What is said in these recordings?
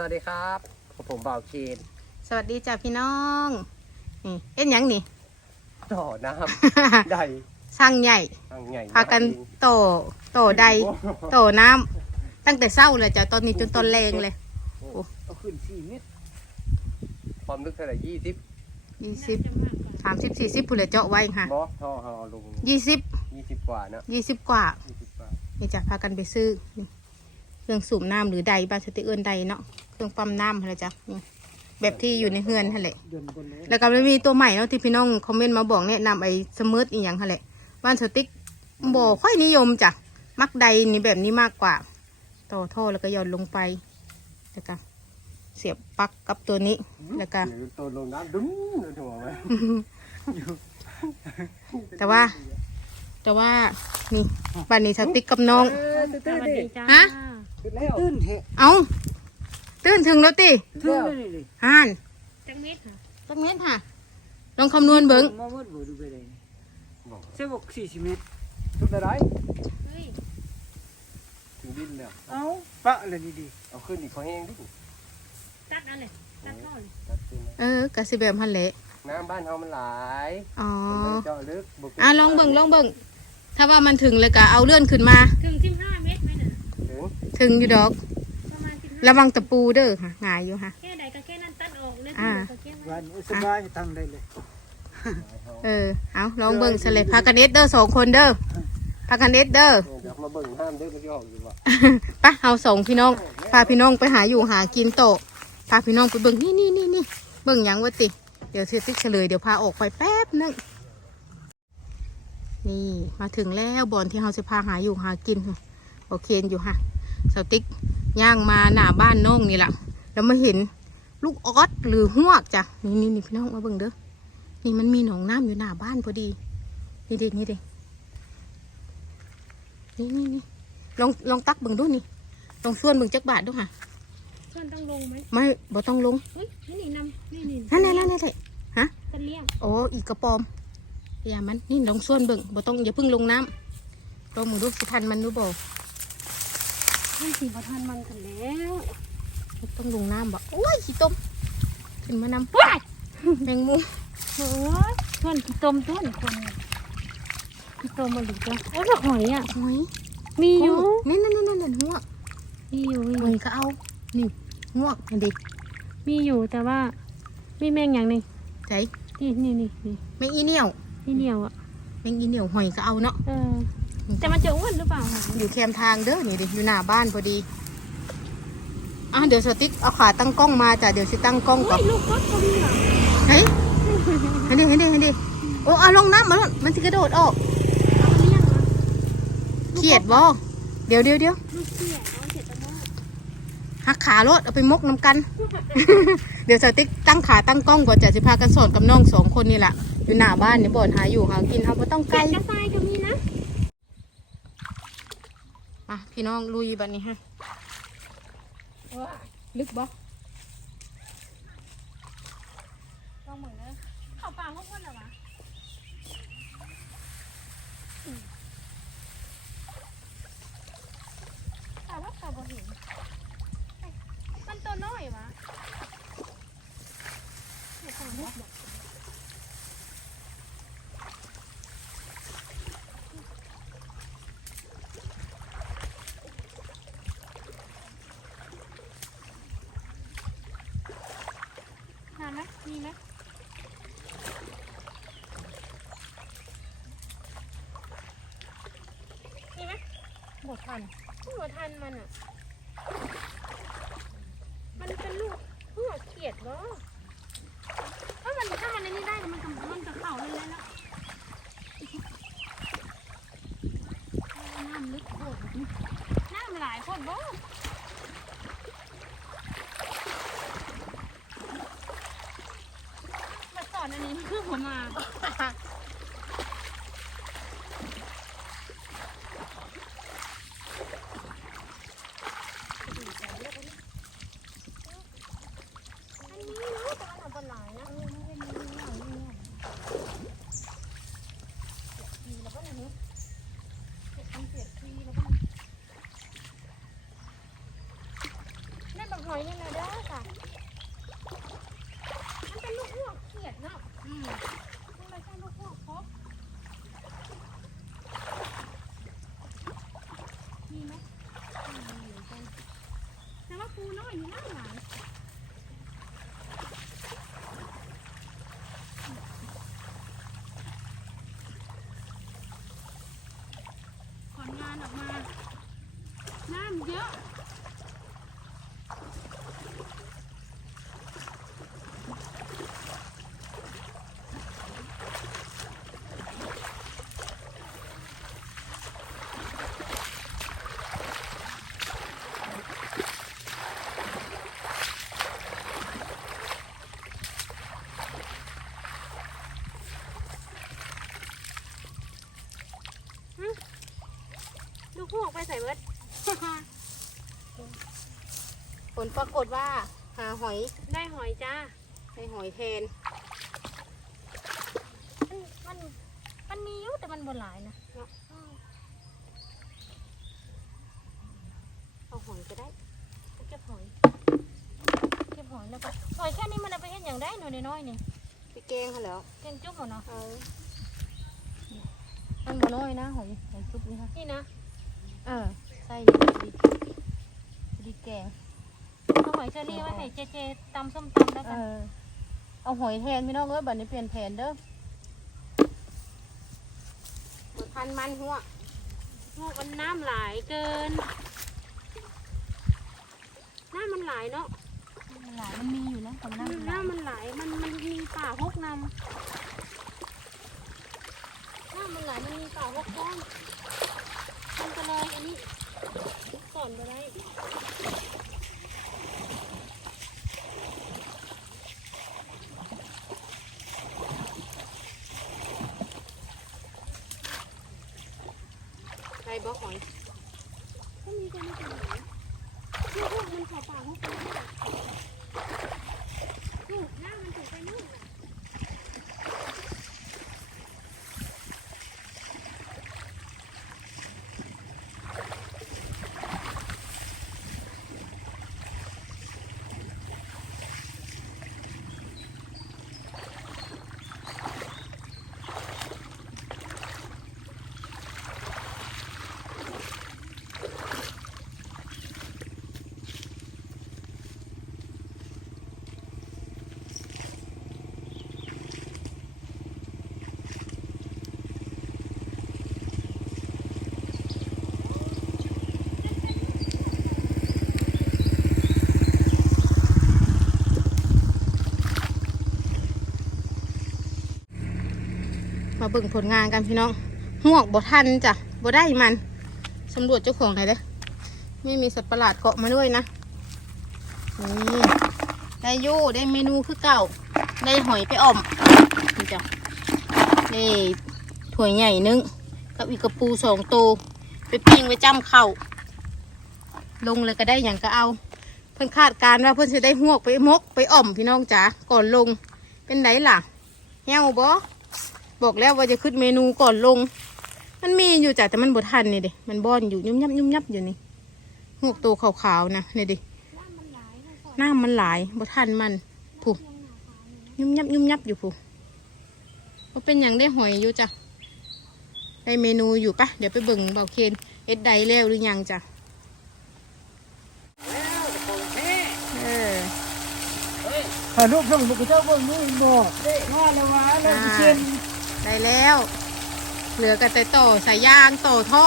สวัสดีครับผมบ่าวเคนสวัสดีจ้าพี่น้องนี่เอ็นหยังนี่ ต่อน้ำใดสร้างใหญ่ทางใหญ่พากันโตโตใดโตน้ำตั้งแต่เศร้าเลยจ้ะตอนนี้จนตอนแรงเลยเอาขึ้นสี่เมตรความลึกเท่าไหร่ยี่สิบยี่สิบสามสิบสี่สิบผู้เหลือเจาะไว้ค่ะบอสท่อเอาลงยี่สิบยี่สิบกว่าเนอะยี่สิบกว่ายี่สิบกว่า นี่จ้ะพากันไปซื้อนี่เครื่องสูบน้ำหรือใดบ้านสติเอินใดเนาะ เครื่องปั๊มน้ำอะไรจ้ะนี่แบบที่อยู่ในเฮือนนั่นแหละ เดินบนเลยแล้วก็มันมีตัวใหม่เนาะที่พี่น้องคอมเมนต์มาบอกแนะนำไอ้สมูทอีกอย่างค่ะแหละบ้านสติ๊กบ่ค่อยนิยมจ้ะมักใดนี่แบบนี้มากกว่า ต่อท่อแล้วก็หย่อนลงไปแล้วก็เสียบปลั๊กกับตัวนี้แล้วก็ เดี๋ยวตัวลงน้ำดุ้งเลยถั่วไหมแต่ว่า แต่ว่านี่บ้านนี้สติ๊กกับน้อง สวัสดีจ้าฮะ ขึ้นแล้วตื้นเหะเอา ตื่นถึงแล้วติตื้นเลยเลยห่านจังเม็ดค่ะสักเม็ดค่ะ ลองคำนวณเบิ้งมาเมื่อบ่ดูไปเลยบอกเส้บอกสี่สิบเมตรทุกอะไรเฮ้ยถึงดินแล้วเอาปะเลยดีเอาขึ้นอีกเขาแห้งดิตัดเอันเลยตัดท่อเลยตัดขึ้นนะเออกะสิแบบพันเละน้ำบ้านเฮามันหลายอ๋อมันไม่เจาะลึกบุกอะลองเบิ่งลองเบิ่งถ้าว่ามันถึงเลยก็เอาเลื่อนขึ้นมา ถึงสิบห้าเมตรไหมน่ะถึง ถึงอยู่ดอกป ระมาณสิบห้าระวังตะปูเด้อค่ะง่ายอยู่ค่ะ แค่ใดก็แค่นั้นตัดออกเลยอ่า ก็แค่ๆนั้วันนนี้สบายตั้งได้เลยเออ เอาลองเบิ่งสเลยพากันเอสเด้อสองคนเด้อพากันเอสเด้อเดี๋ยวมาเบิ่งห้ามเด้อมันจะออกอยู่ว่ะไปะเอาสองพี่น้องพาพี่น้องไปหาอยู่หากินโตะพาพี่น้องไปเบิ่งนี่นี่นี่นี่เบิ่งหยังวะติ เดี๋ยวเธอติ๊กเฉลยเดี๋ยวพาออกไปแป๊บนึงนี่มาถึงแล้วบอนที่เราจะพาหาอยู่หากินค่ะโอเคอยู่ค่ะสาวติ๊ก ย่างมาหน้าบ้านน้องนี่แหละแล้วมาเห็นลูกออสหรือหวกจ้ะนี่นี่นี่พี่น้องมาเบิ่งเด้อนี่มันมีหนองน้ำอยู่หน้าบ้านพอดีนี่เด็นี่เด็นี่นี่นี่ลองลองตักเบิ่งดูนี่ลองส่วนเบิ่งจักบาทดูค่ะส่วนต้องลงไหมไม่บ่ต้องลงเฮ้ยนี่นี่นำนี่นี่นั่นนั่นนั่นนั่นเลยฮะกันเลี้ยงโอ้อีกกระปอมอย่ามันนี่ลองส่วนเบิ่งบ่ต้องอย่าเพิ่งลงน้ำลองมึงดูสิทันมันดูบ่ ให้สีประทานมันกันแล้วบ่ต้องลงน้ำบ่โอ้ยขี้ต้มขึ้นมานำว้ายแมงมุมโอ้ยส่วนขี้ต้มต้นคนเนี่ยขี้ต้มมาหรือจ้ะโอ้ยหอยอะหอยมีอยู่นี่นั่นนั่นนั่นนั่นหัวกมีอยู่มีอหยู่อยก็เอานี่หัวกอันเด็กมีอยู่แต่ว่ามีแมงอย่างหนึงใจนี่นี่นี่นี่แมงอีเหนียวนี่เหนียวอะแมงอีเหนียวหอยก็เอาเนาะเออ แต่มันจะอ้วนหรือเปล่าคะอยู่แคมทางเด้อนี่ดิอยู่หน้าบ้านพอดีอะเดี๋ยวสติ๊กเอาขาตั้งกล้องมาจ้ะเดี๋ยวสิตั้งกล้องก่เฮ้อนยลูกก็ก็มีเหรอเฮ้ยเห็นดิเห็นดิเห็นดิโอ้เอาลงน้ำมาแล้วมันสิกระโดดออกเอามาเลี้ยงเหรอเขียดบ่เดี๋ยวเดี๋ยวเดี๋ยวลูกเสียน้องเสียตะโมหักขารถเอาไปมกน้ำกัน เดี๋ยวสติ๊กตั้งขาตั้งกล้องก่อนจะสิพากันสอนกับน้องสองคนนี่แหละอยู่หน้าบ้านเนี่ยบ่อนหาอยู่หากินเขาไม่ต้องไกลเสียกระทรายก็มีนะอะ พี่น้องลุยบัดนี้ฮะลึกบ่ลองเหมือนเนอะเขาปลาพวกมันเหรอวะแต่ว่าเขาบ่เห็นมันตัวน้อยวะเดี๋ยวก่อนนะนานไหมมีไหม มีไหม บ่ทันหัวทันมันอะ มันเป็นลูกหัวเขียดเหรอถ้ามันถ้ามันในนี้ได้มันจะมันจะเข่าเลยแล้วน้ำลึกโคตรน้ำหลายโคตรบ่มาสอนอันนี้เพื่อผมมา อันนี้เนาะแต่มันเอาปลาไหลนะเออมันเป็นเนื้อเนื้อทีแล้วก็เนื้อเสียดมันเสียดทีแล้วก็ในบางค หอยนี่นะเด้อค่ะมันเป็นลูกหัวเขียดเนาะ อื มีไหมไม่มีเหมือนกันแต่ว่าปูน้อยอยู่น่าหลายผลงานออกมา น้ำเยอะ ไปใส่เบิดผลปรากฏว่า หาหอยได้หอยจ้าในหอยแทน มันมันมันมีอยู่แต่มันบนหลายนะเนาะอืมเอาหอยก็ได้เก็บหอยเก็บหอยแล้วก็หอยแค่นี้มันเอาไปเห็นอย่างได้หน่อยน้อยๆนี่ไปแกงเขาแล้วเก่งจุ๊บหมดเนาะเอามันบ่น้อยนะหอยหอยจุ๊บนี่ค่ะนี่นะ เออใส่นี่ดีดีแกงเอาหอยเชอรี่ไว้ให้เจเจตำส้มตำแล้วเอกันอเอาหอยแทนพี่น้องเอ้ยบัดนี้เปลี่ยนแผนเด้อหมดพันมันหัวพวกมันน้ำหลายเกิน น้ำมันหลายเนาะมันหลายมันมีอยู่นะตอนนั้นน้ำมันหลายมันมันมีป่าพกนำน้ำมันหลายมันมีป่าพกก้อนมันก็เลยอันนี้ สอนไปได้ใครบอกหอย ก็มีคนมาทำหอยนี่พวกมันเขอป่าพกก้อนนู่นหน้ามันถึงไปนู่นน่ะ มาเบิ่งผลงานกันพี่น้องห่วกบ่ทันจ้ะบ่ได้มันสำรวจเจ้าของไหนเด้ไม่มีสัตว์ประหลาดเกาะมาด้วยนะนี่ได้โย่ได้เมนูคือเก่า ได้หอยไปอ่อมนี่จ้ะนี่ถั่วใหญ่นึงกับอีกกระปูสองโตไปปิ้งไว้จ้ำเข่าลงเลยก็ได้อย่างก็เอา เพิ่นคาดการณ์ว่าเพิ่นจะได้หวกไปมกไปอ่อมพี่น้องจ๋าก่อนลงเป็นไดล่ะเหี่ยวบ่ บอกแล้วว่าจะขึ้นเมนูก่อนลง มันมีอยู่จ้ะแต่มันบดทันนี่ดิมันบอนอยู่ยุ่มยับยุ่มยับอยู่นี่หวกตัวขาวๆนะนี่ดิน้ำมันหลายนะก่อนหน้ามันหลายบดทันมันผูยุ่มยับยุ่มยับอยู่ผูว่าเป็นอย่างได้หอยอยู่จ้ะได้เมนูอยู่ปะเดี๋ยวไปเบิ่งเบาเคนเอ็ดไดแล้วหรือยังจ้ะแล้วของแท้เออถ้าลูกส่งลูกเจ้าเบิ่งนี่บอกว่าแล้วว่าแล้วสิเช่น ได้แล้ว เหลือกันแต่ต่อสายยางต่อท่อ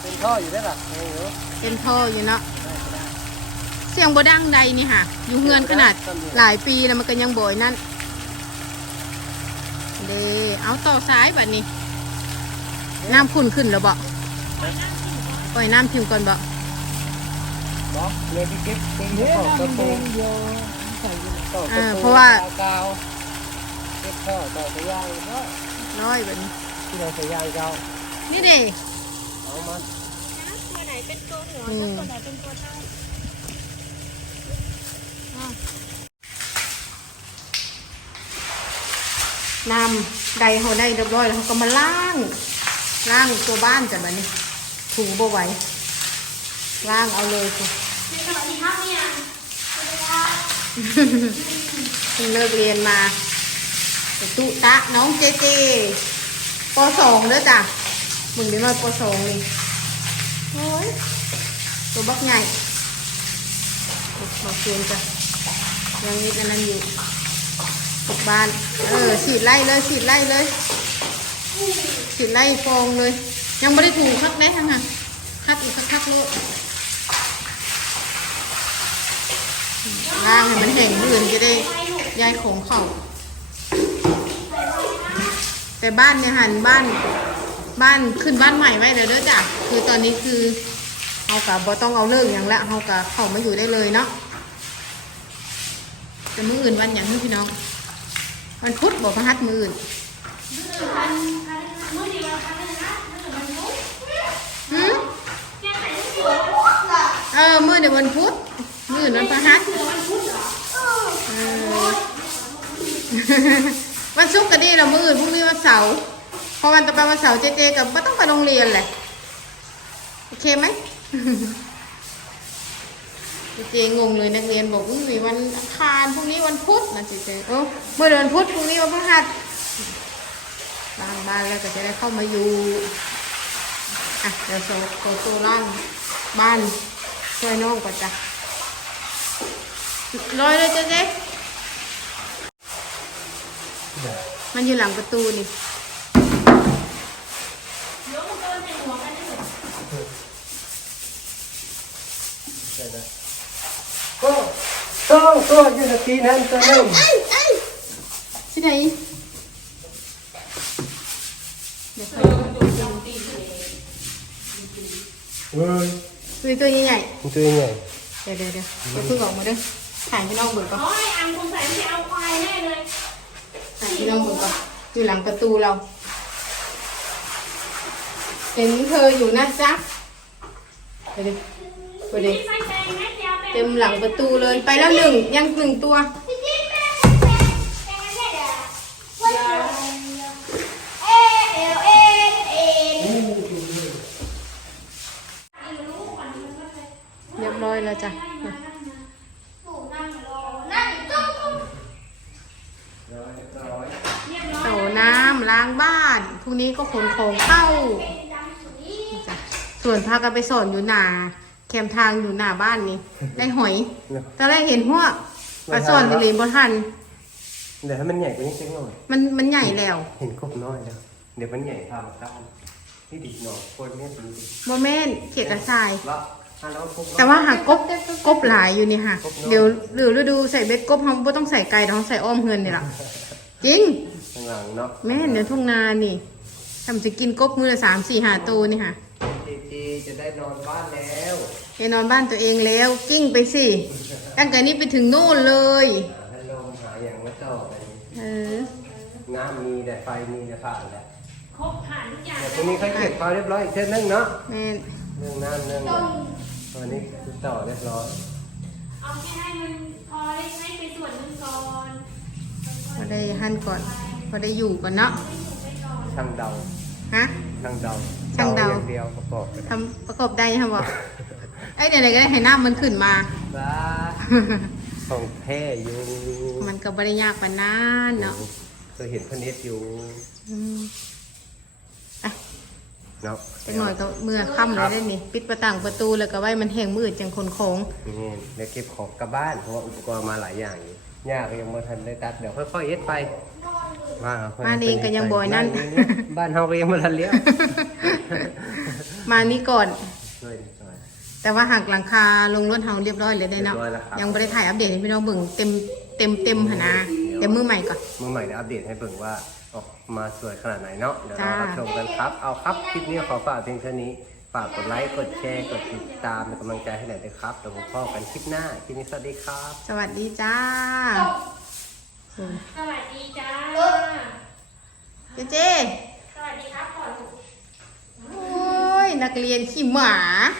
เป็นท่ออยู่ได้หรอเออเป็นท่ออยู่เนาะเสียงบดังใดนี่ค่ะ อยู่เงินขนาดหลายปีแล้วมันก็ยังบ่อยนั่นเดเอาต่อซ้ายแบบนี้ น้ำขุ่นขึ้นแล้วบ่ปล่อยน้ำทิวก่อนบ่บอกเลยที่เก็บเป็นเดี๋ยวต่อกระน้ำแดปูงเดียวใส่อยู่ ต่อกระอ่าปูเพราะว่า กาวเก็บท่อต่อสายยางเนาะร้อยแบบนี้ที่เราสายยางเก่านี่เด้ เอามานะตัวไหนเป็นตัวเหนืออืมตัวไหนเป็นตัวใต้อะน้ำใดเขาได้เรียบร้อยแล้วเขาก็มาล้างล้างตัวบ้านจ้ะแบบนี้ถูบ่ไหวล่างเอาเลยค่ะสวัสดีครับเนี่ยสวัสดีครับ เพิ่งเลิกเรียนมาตุตะน้องเจเจปสองเด้อจ้ะมึงเดี๋ยวมาปสองนี่โอ้ยตัวบักใหญ่มาเรียนจ้ะยังนิดนั้นอยู่ตกบ้าน เออฉีดไล่เลยฉีดไล่เลยฉีดไล่ฟองเลย ยังไม่ได้ถูคักได้ทั้งอะคักอีกคักคักลูก ล่างให้มันแห้งมือนจะได้ย้ายของเข่าแต่บ้านเนี่ยหันบ้านบ้านขึ้นบ้านใหม่ไว้เดี๋ยวเด้อจ้ะคือตอนนี้คือเอากับบอต้องเอาเลิกอย่างละเอากับเข้ามาอยู่ได้เลยเนาะแต่มืออื่นวันอย่างนี้พี่น้องวันพุธบอกพระหัสมืออื่นพันพันมื่อดีวันพันเลยนะมื่อดีวันพุธหืมแกใส่ลูกเสือวันพุธเหรอเออมือเดี๋ยววันพุธ มืออื่นวันพระหัสเสือวันพุธวันศุกร์ก็ดีเรามืออื่นพรุ่งนี้วันเสาร์พอวันต่อไปวันเสาร์เจเจกับไม่ต้องไปโรงเรียนแหละโอเคไหมเจเจงงเลยนักเรียนบอกอุ้วันอังคารพรุ่งนี้วันพุธนะเจเจเออเมื่อเดือนพุธพรุ่งนี้วันพฤหัสล้างบ้านแล้วก็จะได้เข้ามาอยู่อะเดี๋ยวโซโซตัวล่างบ้านช่วยน้องก่อนจ้ะ ลอยเลยเจเจมันอยู่หลังประตูนี่เดี๋ยวมันเดินในหัวกันได้เลยก็ต้องตัวอ ยู่ในปีนั้นตัวนึงที่ไหนเดี๋ยวไปเฮ้ยดูตัวใหญ่มันตัวใหญ่ๆเดี๋ยวเดี๋ยวเดี๋ยวเดี๋ยวเพิ่งออกมาเด้อถ่ายให้น้องเบิกก่อนอ๋อไอ้อังคงใส่ไม่เอาควายแน่เลยถ่ายให้น้องเบิกก่อนอยู่หลังประตูเรา เห็นเธออยู่นะจ๊ะไปดิไปดิใส่แตงแม่เดียวแตงเต็มหลังประตูเลยไปแล้วหนึ่งยังหนึ่งตัวเรียบร้อยแล้วจ้ะเสาน้ำ ล้างบ้านพรุ่งนี้ก็ขนของเข้าจ้ะส่วนพากันไปสอนอยู่หนาแคมทางอยู่หน้าบ้านนี่ได้หอยตอนแรกเห็นหัวปลาสอนอยู่เลยบ่ทัน เดี๋ยวให้มันใหญ่กว่านี้สักหน่อย มันมันใหญ่แล้ว เห็นกบน้อยแล้ว เดี๋ยวมันใหญ่พามาตั้งนี่ดิหนอคนเนี่ยดีดิโมเมนเขียดกระชายว่าถ้าเราพบแต่ว่าหากกบกบหลายอยู่นี่ค่ะ เดี๋ยวหรือฤดูใส่เบ็ดกบเขาไม่ต้องใส่ไก่เขาใส่อ้อมเฮือนนี่แหละจริง ข้างหลังเนาะแม่นเดี๋ยวทุ่งนานี่ทำจะกินกบมือละสามสี่หาตัวนี่ค่ะจีจีจะได้นอนบ้านแล้วไปนอนบ้านตัวเองแล้วกิ้งไปสิ ตั้งแต่นี้ไปถึงโน่นเลยหาพัดลมหาอย่างมาต่อไปเออน้ำมีแต่ไฟมีแต่ผ่านแล้วครบผ่านทุกอย่างแต่พรุ่งนี้เขาเก็บพอเรียบร้อยอีกเส้นนึงเนาะแม่นเรื่องน้ำเรื่องอะไรวันนี้คือต่อเรียบร้อยเอาแค่ให้มันพอได้ใช้ไปส่วนหนึงก่อนพอได้หั่นก่อน พอได้อยู่ก่อนเนาะช่างเดาฮะ ช่างเดาช่างเดา อย่างเดียวประกอบกันทำประกอบได้ค่ะบอกไอ้ยเดี๋ยวไหนก็ได้ให้น้ำมันขึ้นมา บ้าของแท้อยู่มันก็บริยากปานนั้นเนาะเคยเห็นพระเนตรอยู่อืมไปเนาะจังหน่อยก็เมื่อค่ำเลยได้นี่ปิดประต่างประตูแล้วก็ไว้มันแห้งมืดจังคนโค้งนี่เดี๋ยวเก็บของกลับบ้านเพราะว่าอุปกรณ์มาหลายอย่างอยู่ยากยังบ่ทันได้ตัดเดี๋ยวค่อยๆเอ็ดไป ว่าค่อยๆมาเองก็ยังบ่อยนั่นบ้าเยบ้านเฮาก็ยังบ่ทันเลี้ยวมานี่ก่อน ช่วยหน่อยแต่ว่าหักหลังคาลงรถเฮาเรียบร้อยเลยได้เนาะเรียบร้อยแล้วครับ ยังไม่ได้ถ่ายอัปเดตให้พี่น้องเบิ่งเต็มเต็มเต็มหนนะเต็มมือใหม่ก่อน มือใหม่เดี๋ยวอัปเดตให้เบิ่งว่าออกมาสวยขนาดไหนเนาะเดี๋ยวเราจ้า รับชมกันครับ เอาครับคลิปนี้ขอฝากเพียงเท่านี้ฝากกดไลค์กดแชร์กดติดตามเป็นกำลังใจให้หน่อยด้วยครับเดี๋ยวผมพ่อกันคลิปหน้าคลิปนี้สวัสดีครับ สวัสดีจ้า สวัสดีจ้าเจเจสวัสดีครับก่อนลูกโอ้ยนักเรียนขี้หมาส